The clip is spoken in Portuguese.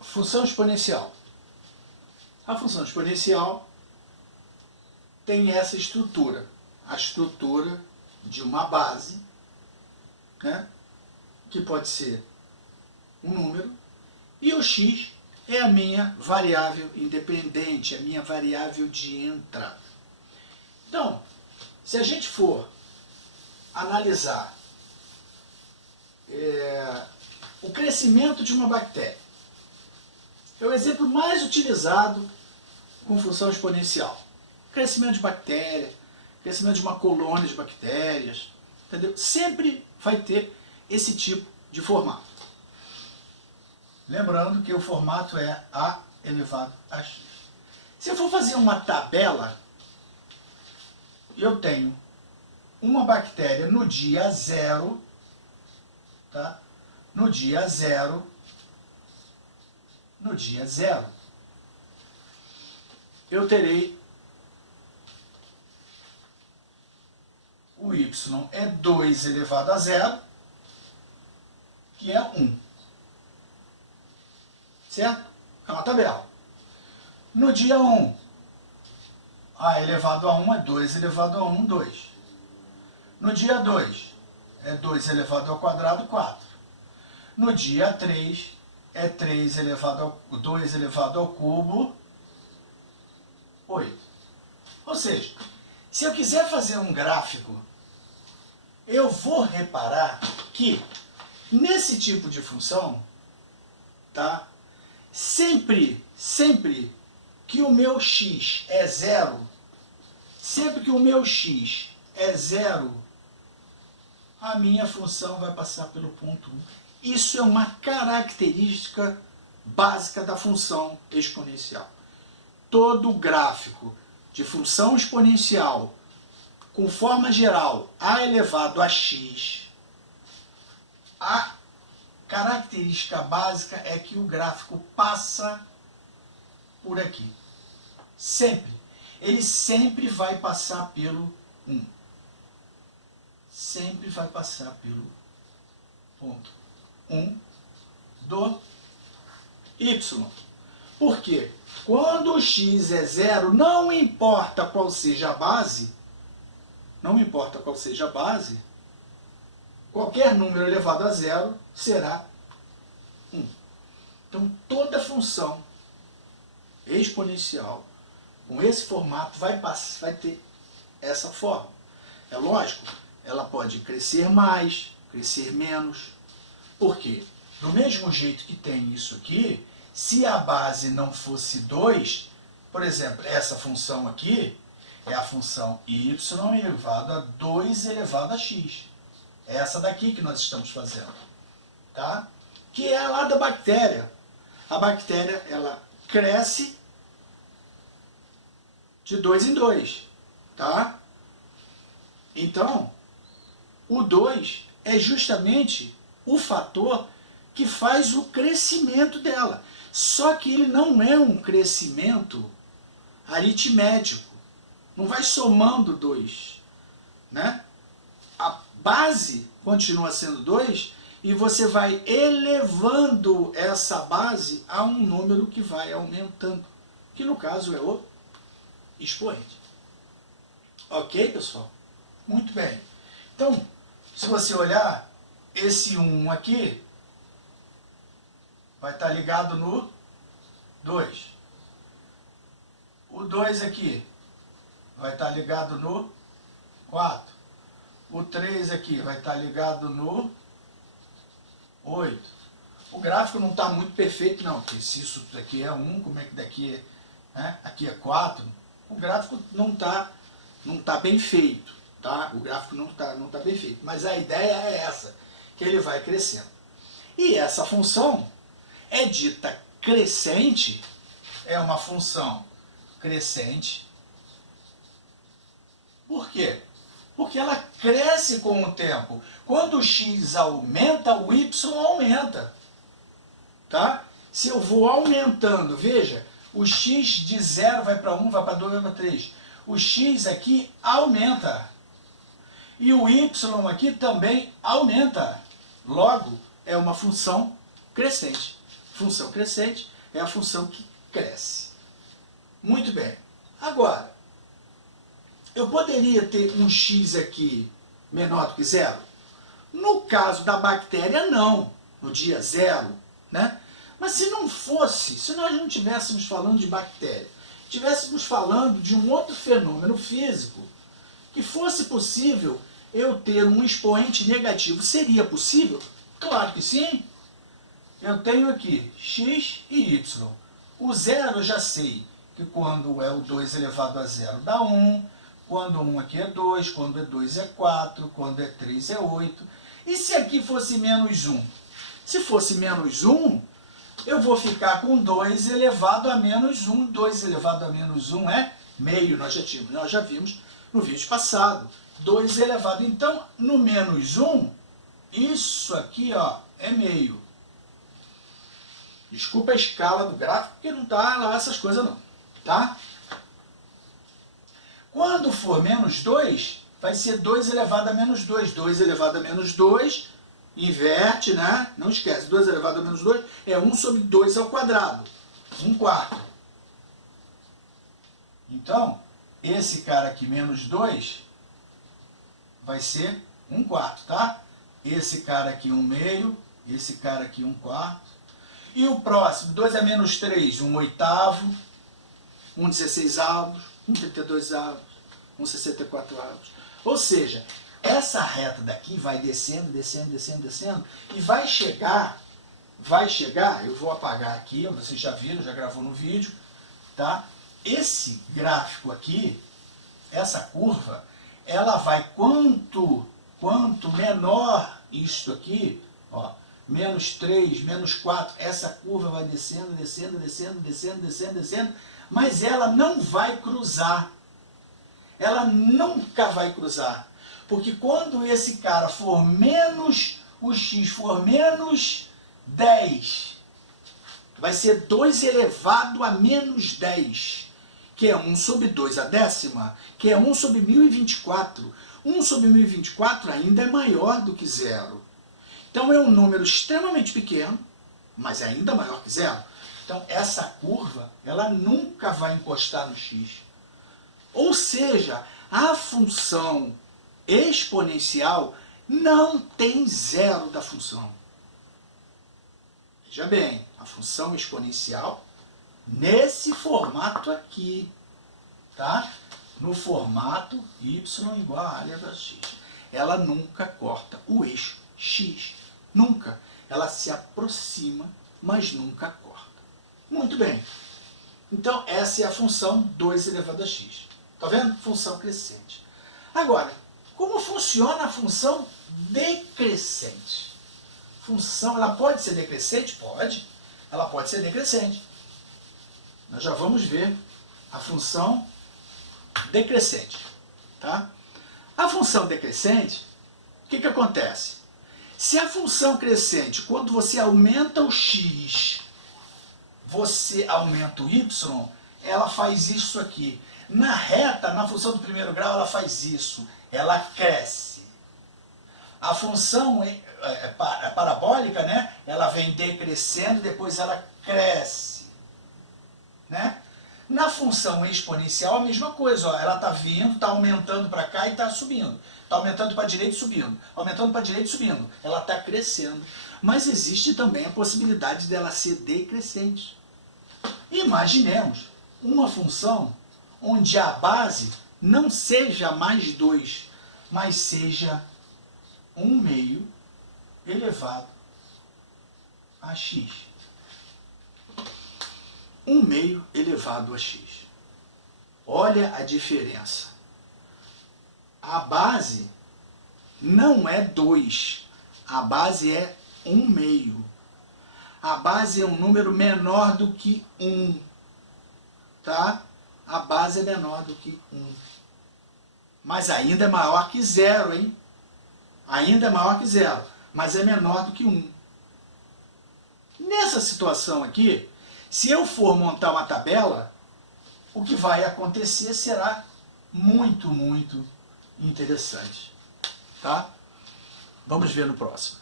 Função exponencial. A função exponencial tem essa estrutura, a estrutura de uma base, né, que pode ser um número, e o x é a minha variável independente, a minha variável de entrada. Então, se a gente for analisar o crescimento de uma bactéria, é o exemplo mais utilizado com função exponencial. Crescimento de bactéria, crescimento de uma colônia de bactérias, entendeu? Sempre vai ter esse tipo de formato. Lembrando que o formato é A elevado a x. Se eu for fazer uma tabela, eu tenho uma bactéria no dia 0, tá? No dia 0, eu terei o y é 2 elevado a 0, que é 1. Certo? É uma tabela. No dia 1, a elevado a 1 é 2 elevado a 1, 2. No dia 2, é 2 elevado ao quadrado, 4. No dia 3, é 3 elevado ao 2 elevado ao cubo, 8. Ou seja, se eu quiser fazer um gráfico, eu vou reparar que nesse tipo de função, tá? Sempre que o meu x é 0, a minha função vai passar pelo ponto 1. Isso é uma característica básica da função exponencial. Todo gráfico de função exponencial com forma geral a elevado a x, a característica básica é que o gráfico passa por aqui. Sempre. Ele sempre vai passar pelo 1. Sempre vai passar pelo ponto 1 do y. Por quê? Quando o x é 0, não importa qual seja a base, qualquer número elevado a 0 será 1. Então, toda função exponencial com esse formato vai ter essa forma. É lógico, ela pode crescer mais, crescer menos. Por quê? Do mesmo jeito que tem isso aqui, se a base não fosse 2, por exemplo, essa função aqui é a função y elevado a 2 elevado a x. É essa daqui que nós estamos fazendo, tá? Que é lá da bactéria. A bactéria, ela cresce de 2 em 2, tá? Então, o 2 é justamente o fator que faz o crescimento dela. Só que ele não é um crescimento aritmético. Não vai somando 2, né? A base continua sendo 2 e você vai elevando essa base a um número que vai aumentando, que no caso é o expoente. Ok, pessoal? Muito bem. Então, se você olhar, esse 1 aqui vai estar ligado no 2. O 2 aqui vai estar ligado no 4. O 3 aqui vai estar ligado no 8. O gráfico não está muito perfeito não, porque se isso aqui é 1, como é que daqui é, né? Aqui é 4. O gráfico não tá bem feito, tá? O gráfico não tá bem feito, mas a ideia é essa, que ele vai crescendo. E essa função é dita crescente, é uma função crescente. Por quê? Porque ela cresce com o tempo. Quando o x aumenta, o y aumenta. Tá? Se eu vou aumentando, veja, o x de 0 vai para 1, vai para 2, vai para 3. O x aqui aumenta. E o y aqui também aumenta. Logo, é uma função crescente. Função crescente é a função que cresce. Muito bem. Agora, eu poderia ter um x aqui menor do que zero? No caso da bactéria, não. No dia zero, né? Mas se não fosse, se nós não estivéssemos falando de bactéria, estivéssemos falando de um outro fenômeno físico, que fosse possível eu ter um expoente negativo, seria possível? Claro que sim. Eu tenho aqui x e y. O zero eu já sei que quando é o 2 elevado a zero dá 1, quando 1 aqui é 2, quando é 2 é 4, quando é 3 é 8. E se aqui fosse menos 1? Se fosse menos 1, eu vou ficar com 2 elevado a menos 1. 2 elevado a menos 1 é meio, nós já vimos no vídeo passado. 2 elevado, então, no menos 1, isso aqui ó, é meio. Desculpa a escala do gráfico, porque não está lá essas coisas não, tá? Quando for menos 2, vai ser 2 elevado a menos 2. 2 elevado a menos 2, inverte, né? Não esquece, 2 elevado a menos 2 é 1 sobre 2 ao quadrado. 1/4. Então, esse cara aqui, menos 2, vai ser 1/4, tá? Esse cara aqui, 1/2. Esse cara aqui, 1/4. E o próximo, 2 a menos 3, 1/8, 1/16, 1/32, 1/64. Ou seja, essa reta daqui vai descendo, descendo, descendo, descendo, e vai chegar, eu vou apagar aqui, vocês já viram, já gravou no vídeo, tá? Esse gráfico aqui, essa curva, ela vai, quanto menor isto aqui, ó, menos 3, menos 4, essa curva vai descendo, descendo, descendo, descendo, descendo, descendo, mas ela não vai cruzar. Ela nunca vai cruzar. Porque quando esse cara for menos, o x for menos 10, vai ser 2 elevado a menos 10, que é 1 sobre 2 a décima, que é 1 sobre 1024. 1 sobre 1024 ainda é maior do que zero. Então é um número extremamente pequeno, mas é ainda maior que zero. Então essa curva, ela nunca vai encostar no x. Ou seja, a função exponencial não tem zero da função. Veja bem, a função exponencial, nesse formato aqui, tá? No formato y igual a elevado a x. Ela nunca corta o eixo x. Nunca. Ela se aproxima, mas nunca corta. Muito bem. Então, essa é a função 2 elevado a x. Está vendo? Função crescente. Agora, como funciona a função decrescente? Função, ela pode ser decrescente? Pode. Ela pode ser decrescente. Nós já vamos ver a função decrescente. Tá? A função decrescente, o que acontece? Se a função crescente, quando você aumenta o x, você aumenta o y, ela faz isso aqui. Na reta, na função do primeiro grau, ela faz isso. Ela cresce. A função parabólica, né? Ela vem decrescendo, depois ela cresce. Né? Na função exponencial, a mesma coisa. Ó, ela está vindo, está aumentando para cá e está subindo. Está aumentando para a direita e subindo. Aumentando para a direita e subindo. Ela está crescendo. Mas existe também a possibilidade dela ser decrescente. Imaginemos uma função onde a base não seja mais 2, mas seja 1/2 elevado a x. 1/2 elevado a x. Olha a diferença. A base não é 2, a base é 1/2. A base é um número menor do que 1. Tá? A base é menor do que 1. Mas ainda é maior que 0, hein? Ainda é maior que 0, mas é menor do que 1. Nessa situação aqui, se eu for montar uma tabela, o que vai acontecer será muito, muito interessante. Tá? Vamos ver no próximo.